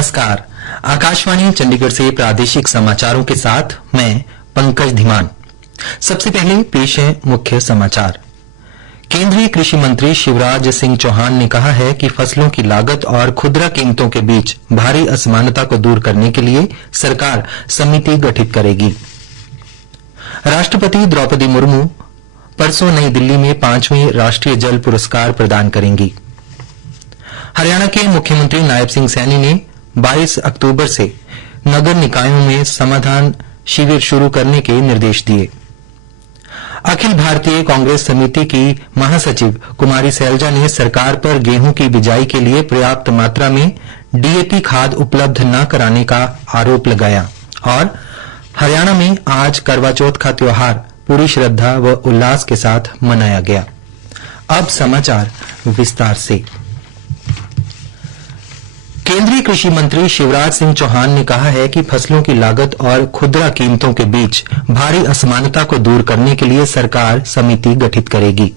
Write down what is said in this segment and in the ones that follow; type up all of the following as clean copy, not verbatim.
नमस्कार। आकाशवाणी चंडीगढ़ से प्रादेशिक समाचारों के साथ मैं पंकज धीमान। सबसे पहले पेश है मुख्य समाचार। केंद्रीय कृषि मंत्री शिवराज सिंह चौहान ने कहा है कि फसलों की लागत और खुदरा कीमतों के बीच भारी असमानता को दूर करने के लिए सरकार समिति गठित करेगी। राष्ट्रपति द्रौपदी मुर्मू परसों नई दिल्ली में 5वें राष्ट्रीय जल पुरस्कार प्रदान करेंगी। हरियाणा के मुख्यमंत्री नायब सिंह सैनी ने 22 अक्टूबर से नगर निकायों में समाधान शिविर शुरू करने के निर्देश दिए। अखिल भारतीय कांग्रेस समिति की महासचिव कुमारी सैलजा ने सरकार पर गेहूं की बिजाई के लिए पर्याप्त मात्रा में डीएपी खाद उपलब्ध न कराने का आरोप लगाया। और हरियाणा में आज करवा चौथ का त्योहार पूरी श्रद्धा व उल्लास के साथ मनाया गया। अब समाचार विस्तार से। केंद्रीय कृषि मंत्री शिवराज सिंह चौहान ने कहा है कि फसलों की लागत और खुदरा कीमतों के बीच भारी असमानता को दूर करने के लिए सरकार समिति गठित करेगी।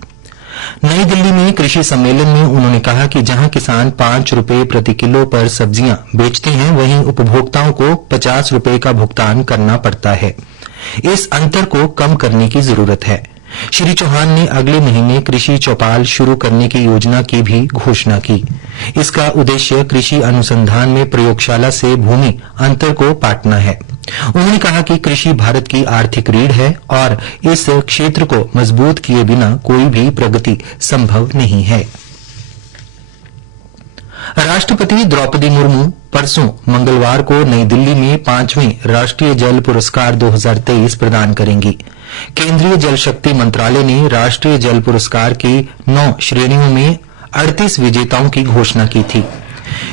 नई दिल्ली में कृषि सम्मेलन में उन्होंने कहा कि जहां किसान 5 रुपए प्रति किलो पर सब्जियां बेचते हैं, वहीं उपभोक्ताओं को 50 रुपए का भुगतान करना पड़ता है। इस अंतर को कम करने की जरूरत है। श्री चौहान ने अगले महीने कृषि चौपाल शुरू करने की योजना की भी घोषणा की। इसका उद्देश्य कृषि अनुसंधान में प्रयोगशाला से भूमि अंतर को पाटना है। उन्होंने कहा कि कृषि भारत की आर्थिक रीढ़ है और इस क्षेत्र को मजबूत किए बिना कोई भी प्रगति संभव नहीं है। राष्ट्रपति द्रौपदी मुर्मू परसों मंगलवार को नई दिल्ली में 5वें राष्ट्रीय जल पुरस्कार 2023 प्रदान करेंगी। केंद्रीय जल शक्ति मंत्रालय ने राष्ट्रीय जल पुरस्कार की 9 श्रेणियों में 38 विजेताओं की घोषणा की थी।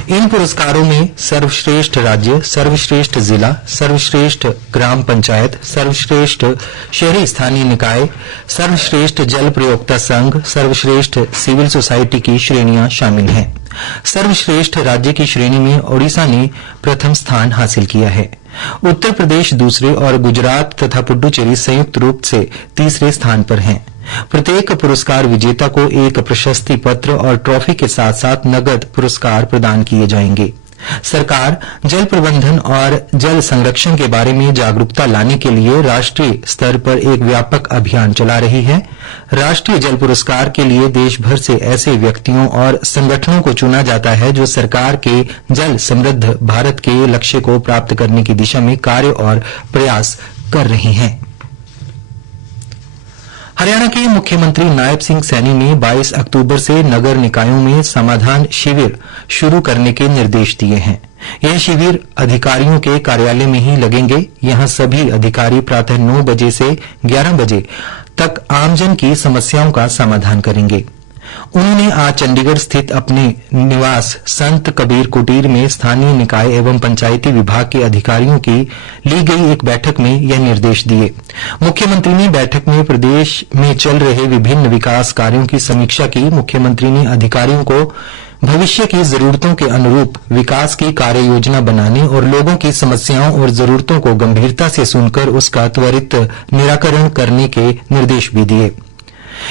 इन पुरस्कारों में सर्वश्रेष्ठ राज्य, सर्वश्रेष्ठ जिला, सर्वश्रेष्ठ ग्राम पंचायत, सर्वश्रेष्ठ शहरी स्थानीय निकाय, सर्वश्रेष्ठ जल प्रयोक्ता संघ, सर्वश्रेष्ठ सिविल सोसाइटी की श्रेणियां शामिल हैं। सर्वश्रेष्ठ राज्य की श्रेणी में ओडिशा ने प्रथम स्थान हासिल किया है। उत्तर प्रदेश दूसरे और गुजरात तथा पुडुचेरी संयुक्त रूप से तीसरे स्थान पर हैं। प्रत्येक पुरस्कार विजेता को एक प्रशस्ति पत्र और ट्रॉफी के साथ साथ नगद पुरस्कार प्रदान किए जाएंगे। सरकार जल प्रबंधन और जल संरक्षण के बारे में जागरूकता लाने के लिए राष्ट्रीय स्तर पर एक व्यापक अभियान चला रही है। राष्ट्रीय जल पुरस्कार के लिए देश भर से ऐसे व्यक्तियों और संगठनों को चुना जाता है जो सरकार के जल समृद्ध भारत के लक्ष्य को प्राप्त करने की दिशा में कार्य और प्रयास कर रहे हैं। हरियाणा के मुख्यमंत्री नायब सिंह सैनी ने 22 अक्टूबर से नगर निकायों में समाधान शिविर शुरू करने के निर्देश दिए हैं। यह शिविर अधिकारियों के कार्यालय में ही लगेंगे। यहां सभी अधिकारी प्रातः 9 बजे से 11 बजे तक आमजन की समस्याओं का समाधान करेंगे। उन्होंने आज चंडीगढ़ स्थित अपने निवास संत कबीर कुटीर में स्थानीय निकाय एवं पंचायती विभाग के अधिकारियों की ली गई एक बैठक में यह निर्देश दिए। मुख्यमंत्री ने बैठक में प्रदेश में चल रहे विभिन्न विकास कार्यों की समीक्षा की। मुख्यमंत्री ने अधिकारियों को भविष्य की जरूरतों के अनुरूप विकास की कार्य योजना बनाने और लोगों की समस्याओं और जरूरतों को गंभीरता से सुनकर उसका त्वरित निराकरण करने के निर्देश भी दिए।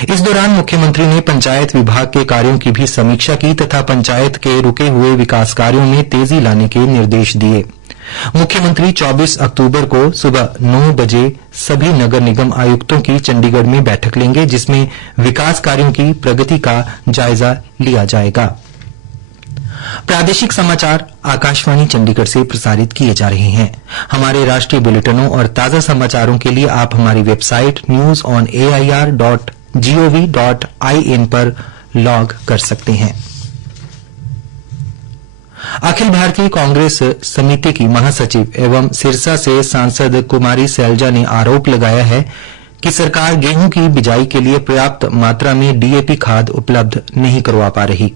इस दौरान मुख्यमंत्री ने पंचायत विभाग के कार्यों की भी समीक्षा की तथा पंचायत के रुके हुए विकास कार्यों में तेजी लाने के निर्देश दिए। मुख्यमंत्री 24 अक्टूबर को सुबह 9 बजे सभी नगर निगम आयुक्तों की चंडीगढ़ में बैठक लेंगे, जिसमें विकास कार्यों की प्रगति का जायजा लिया जाएगा। प्रादेशिक समाचार आकाशवाणी चंडीगढ़ से प्रसारित किए जा रहे हैं। हमारे राष्ट्रीय बुलेटिनों और ताजा समाचारों के लिए आप हमारी वेबसाइट news.air.gov.in पर लॉग कर सकते हैं। अखिल भारतीय कांग्रेस समिति की महासचिव एवं सिरसा से सांसद कुमारी सैलजा ने आरोप लगाया है कि सरकार गेहूं की बिजाई के लिए पर्याप्त मात्रा में डीएपी खाद उपलब्ध नहीं करवा पा रही।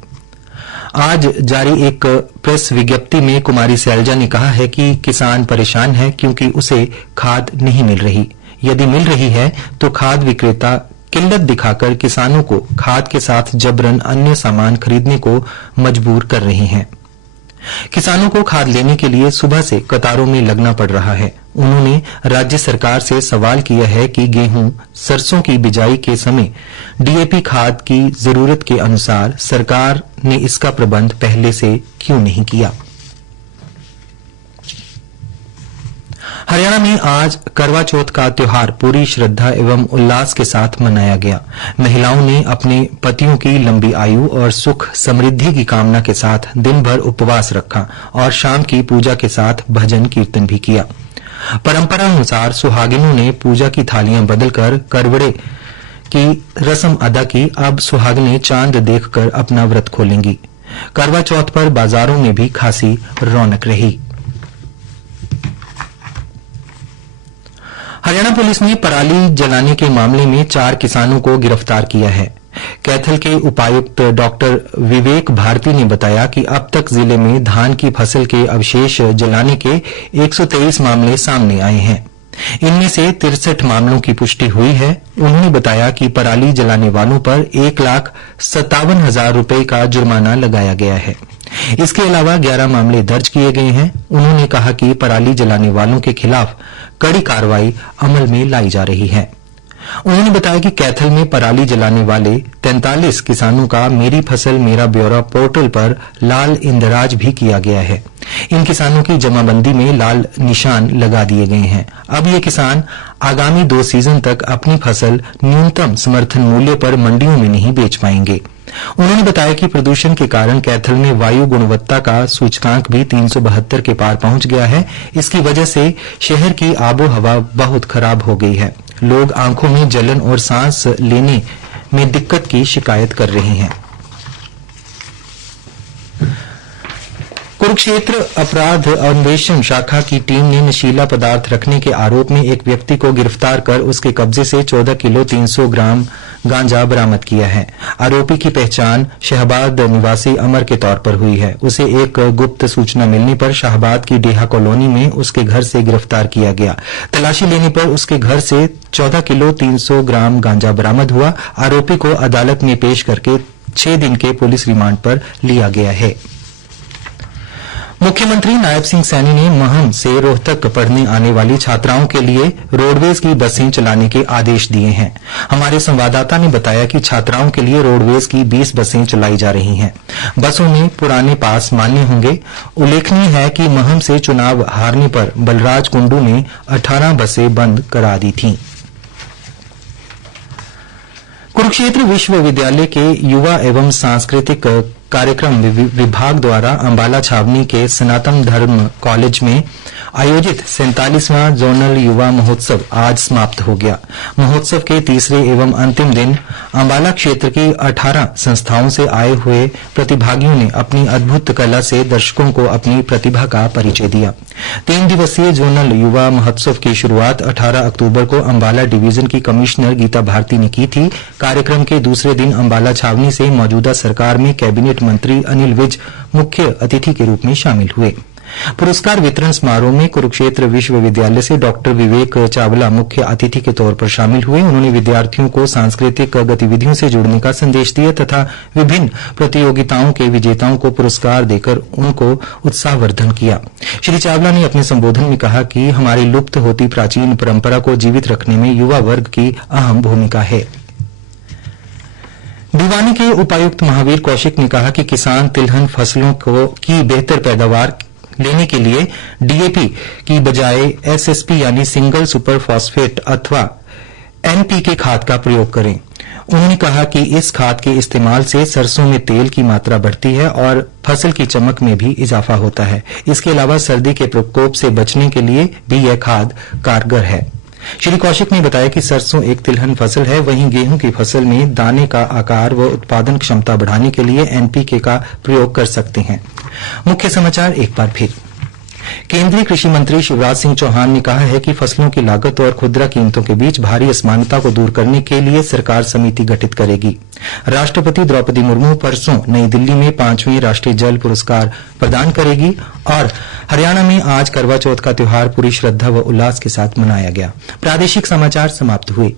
आज जारी एक प्रेस विज्ञप्ति में कुमारी सैलजा ने कहा है कि किसान परेशान है क्योंकि उसे खाद नहीं मिल रही। यदि मिल रही है तो खाद विक्रेता किल्लत दिखाकर किसानों को खाद के साथ जबरन अन्य सामान खरीदने को मजबूर कर रहे हैं। किसानों को खाद लेने के लिए सुबह से कतारों में लगना पड़ रहा है। उन्होंने राज्य सरकार से सवाल किया है कि गेहूं, सरसों की बिजाई के समय डीएपी खाद की जरूरत के अनुसार सरकार ने इसका प्रबंध पहले से क्यों नहीं किया। हरियाणा में आज करवा चौथ का त्योहार पूरी श्रद्धा एवं उल्लास के साथ मनाया गया। महिलाओं ने अपने पतियों की लंबी आयु और सुख समृद्धि की कामना के साथ दिन भर उपवास रखा और शाम की पूजा के साथ भजन कीर्तन भी किया। परंपरा अनुसार सुहागिनों ने पूजा की थालियां बदलकर करवड़े की रस्म अदा की। अब सुहागिनें चांद देखकर अपना व्रत खोलेंगी। करवा चौथ पर बाजारों में भी खासी रौनक रही। हरियाणा पुलिस ने पराली जलाने के मामले में 4 किसानों को गिरफ्तार किया है। कैथल के उपायुक्त डॉक्टर विवेक भारती ने बताया कि अब तक जिले में धान की फसल के अवशेष जलाने के 123 मामले सामने आए हैं। इनमें से 63 मामलों की पुष्टि हुई है। उन्होंने बताया कि पराली जलाने वालों पर 1,57,000 रुपए का जुर्माना लगाया गया है। इसके अलावा 11 मामले दर्ज किए गए हैं। उन्होंने कहा कि पराली जलाने वालों के खिलाफ कड़ी कार्रवाई अमल में लाई जा रही है। उन्होंने बताया कि कैथल में पराली जलाने वाले 43 किसानों का मेरी फसल मेरा ब्यौरा पोर्टल पर लाल इंदराज भी किया गया है। इन किसानों की जमाबंदी में लाल निशान लगा दिए गए हैं। अब ये किसान आगामी 2 सीजन तक अपनी फसल न्यूनतम समर्थन मूल्य पर मंडियों में नहीं बेच पाएंगे। उन्होंने बताया कि प्रदूषण के कारण कैथल में वायु गुणवत्ता का सूचकांक भी 372 के पार पहुंच गया है। इसकी वजह से शहर की आबो हवा बहुत खराब हो गई है। लोग आंखों में जलन और सांस लेने में दिक्कत की शिकायत कर रहे हैं। कुरुक्षेत्र अपराध अन्वेषण शाखा की टीम ने नशीला पदार्थ रखने के आरोप में एक व्यक्ति को गिरफ्तार कर उसके कब्जे से 14 किलो 300 ग्राम गांजा बरामद किया है। आरोपी की पहचान शहबाद निवासी अमर के तौर पर हुई है। उसे एक गुप्त सूचना मिलने पर शाहबाद की डेहा कॉलोनी में उसके घर से गिरफ्तार किया गया। तलाशी लेने पर उसके घर से 14 किलो 300 ग्राम गांजा बरामद हुआ। आरोपी को अदालत में पेश करके 6 दिन के पुलिस रिमांड पर लिया गया है। मुख्यमंत्री नायब सिंह सैनी ने महम से रोहतक पढ़ने आने वाली छात्राओं के लिए रोडवेज की बसें चलाने के आदेश दिए हैं। हमारे संवाददाता ने बताया कि छात्राओं के लिए रोडवेज की 20 बसें चलाई जा रही हैं। बसों में पुराने पास मान्य होंगे। उल्लेखनीय है कि महम से चुनाव हारने पर बलराज कुंडू ने 18 बसें बंद करा दी थीं। कुरुक्षेत्र विश्वविद्यालय के युवा एवं सांस्कृतिक कार्यक्रम विभाग द्वारा अंबाला छावनी के सनातन धर्म कॉलेज में आयोजित 47वां जोनल युवा महोत्सव आज समाप्त हो गया। महोत्सव के तीसरे एवं अंतिम दिन अंबाला क्षेत्र की 18 संस्थाओं से आए हुए प्रतिभागियों ने अपनी अद्भुत कला से दर्शकों को अपनी प्रतिभा का परिचय दिया। 3 दिवसीय जोनल युवा महोत्सव की शुरुआत 18 अक्टूबर को अंबाला डिवीजन की कमिश्नर गीता भारती ने की थी। कार्यक्रम के दूसरे दिन अंबाला छावनी से मौजूदा सरकार में कैबिनेट मंत्री अनिल विज मुख्य अतिथि के रूप में शामिल हुए। पुरस्कार वितरण समारोह में कुरुक्षेत्र विश्वविद्यालय से डॉक्टर विवेक चावला मुख्य अतिथि के तौर पर शामिल हुए। उन्होंने विद्यार्थियों को सांस्कृतिक गतिविधियों से जुड़ने का संदेश दिया तथा विभिन्न प्रतियोगिताओं के विजेताओं को पुरस्कार देकर उनको उत्साहवर्धन किया। श्री चावला ने अपने संबोधन में कहा कि हमारी लुप्त होती प्राचीन परंपरा को जीवित रखने में युवा वर्ग की अहम भूमिका है। भिवानी के उपायुक्त महावीर कौशिक ने कहा कि किसान तिलहन फसलों की बेहतर पैदावार लेने के लिए डीएपी की बजाय एसएसपी यानी सिंगल सुपर फॉस्फेट अथवा एनपीके खाद का प्रयोग करें। उन्होंने कहा कि इस खाद के इस्तेमाल से सरसों में तेल की मात्रा बढ़ती है और फसल की चमक में भी इजाफा होता है। इसके अलावा सर्दी के प्रकोप से बचने के लिए भी यह खाद कारगर है। श्री कौशिक ने बताया कि सरसों एक तिलहन फसल है, वहीं गेहूं की फसल में दाने का आकार व उत्पादन क्षमता बढ़ाने के लिए एनपीके का प्रयोग कर सकते हैं। मुख्य समाचार एक बार फिर। केंद्रीय कृषि मंत्री शिवराज सिंह चौहान ने कहा है कि फसलों की लागत और खुदरा कीमतों के बीच भारी असमानता को दूर करने के लिए सरकार समिति गठित करेगी। राष्ट्रपति द्रौपदी मुर्मू परसों नई दिल्ली में 5वें राष्ट्रीय जल पुरस्कार प्रदान करेगी और हरियाणा में आज करवा चौथ का त्योहार पूरी श्रद्धा व उल्लास के साथ मनाया गया। प्रादेशिक समाचार समाप्त हुए।